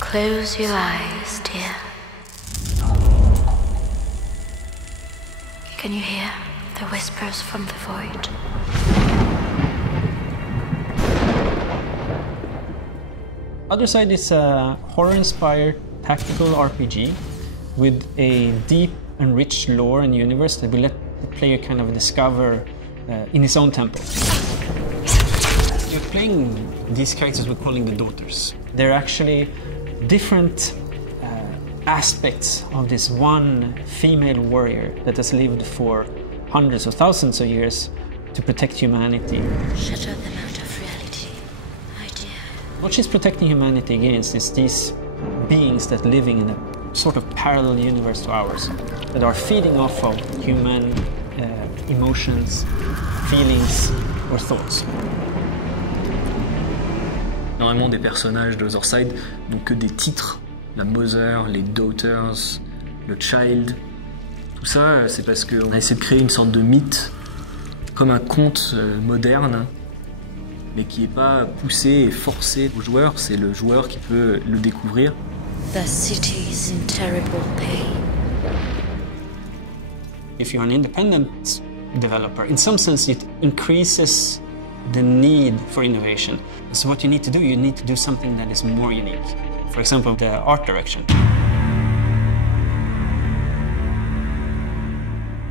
Close your eyes, dear. Can you hear the whispers from the void? Otherside is a horror-inspired tactical RPG with a deep and rich lore and universe that will let the player kind of discover in his own tempo. You're playing these characters we're calling the daughters. They're actually different aspects of this one female warrior that has lived for hundreds of thousands of years to protect humanity. Shatter them out of reality, idea. What she's protecting humanity against is these beings that are living in a sort of parallel universe to ours, that are feeding off of human emotions, feelings, or thoughts. Normalement, des personnages de Otherside n'ont que des titres. La Mother, les Daughters, le Child. Tout ça, c'est parce qu'on a essayé de créer une sorte de mythe, comme un conte moderne, mais qui n'est pas poussé et forcé au joueur. C'est le joueur qui peut le découvrir. The city's in terrible pain. If you're an independent developer, in some sense it increases the need for innovation. So what you need to do something that is more unique. For example, the art direction.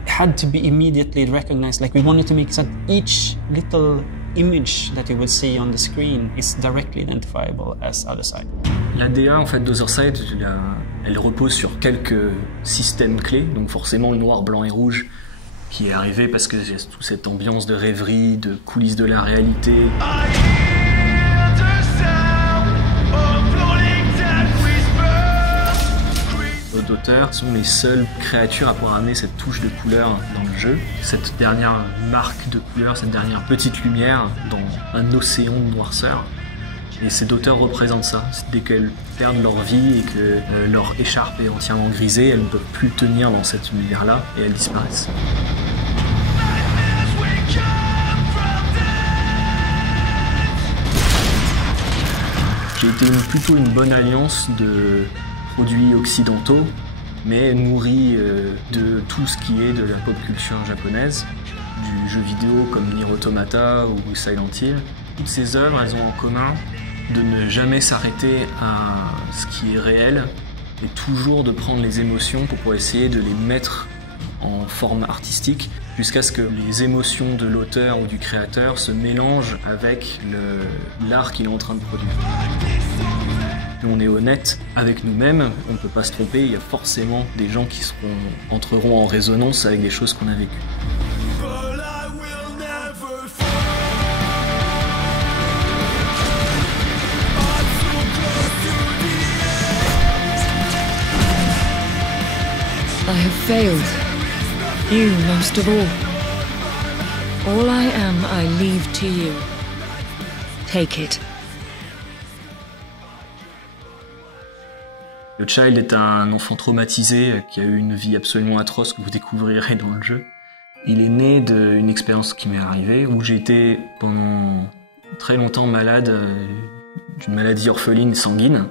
It had to be immediately recognized, like we wanted to make it so that each little image that you will see on the screen is directly identifiable as Otherside. L'ADA en fait d'Otherside, elle repose sur quelques systèmes clés, donc forcément le noir, blanc et rouge qui est arrivé parce que j'ai toute cette ambiance de rêverie, de coulisses de la réalité. Les Daughters sont les seules créatures à pouvoir amener cette touche de couleur dans le jeu, cette dernière marque de couleur, cette dernière petite lumière dans un océan de noirceur. Et ces Daughters représentent ça. Dès qu'elles perdent leur vie et que leur écharpe est entièrement grisée, elles ne peuvent plus tenir dans cet univers-là et elles disparaissent. J'ai été plutôt une bonne alliance de produits occidentaux, mais nourris de tout ce qui est de la pop culture japonaise, du jeu vidéo comme Nier Automata ou Silent Hill. Toutes ces œuvres, elles ont en commun de ne jamais s'arrêter à ce qui est réel et toujours de prendre les émotions pour essayer de les mettre en forme artistique jusqu'à ce que les émotions de l'auteur ou du créateur se mélangent avec l'art qu'il est en train de produire. On est honnête avec nous-mêmes, on ne peut pas se tromper, il y a forcément des gens qui entreront en résonance avec des choses qu'on a vécues. I have failed. You most of all. All I am, I leave to you. Take it. Le Child est un enfant traumatisé qui a eu une vie absolument atroce que vous découvrirez dans le jeu. Il est né d'une expérience qui m'est arrivée où j'ai été pendant très longtemps malade d'une maladie orpheline sanguine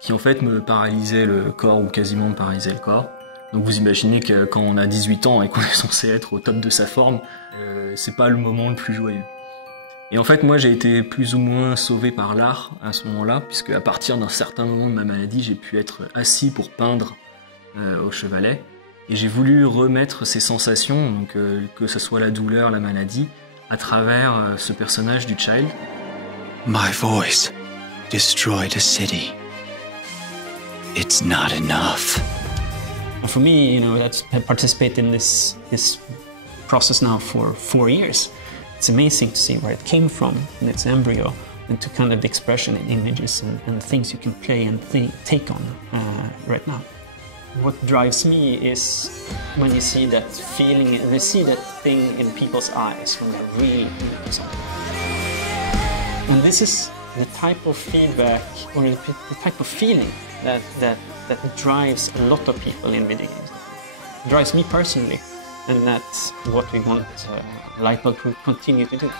qui en fait me paralysait le corps ou quasiment me paralysait le corps. Donc vous imaginez que quand on a 18 ans et qu'on est censé être au top de sa forme, c'est pas le moment le plus joyeux. Et en fait, moi, j'ai été plus ou moins sauvé par l'art à ce moment-là, puisque à partir d'un certain moment de ma maladie, j'ai pu être assis pour peindre au chevalet. Et j'ai voulu remettre ces sensations, donc que ce soit la douleur, la maladie, à travers ce personnage du Child. My voice destroyed a city. It's not enough. For me, you know, that's participated in this process now for 4 years. It's amazing to see where it came from in its embryo and to kind of the expression in images and things you can play and take on right now. What drives me is when you see that feeling, they see that thing in people's eyes when they're really into something. And this is the type of feedback or the type of feeling that drives a lot of people in video games. It drives me personally, and that's what we want Lightbulb to continue to do.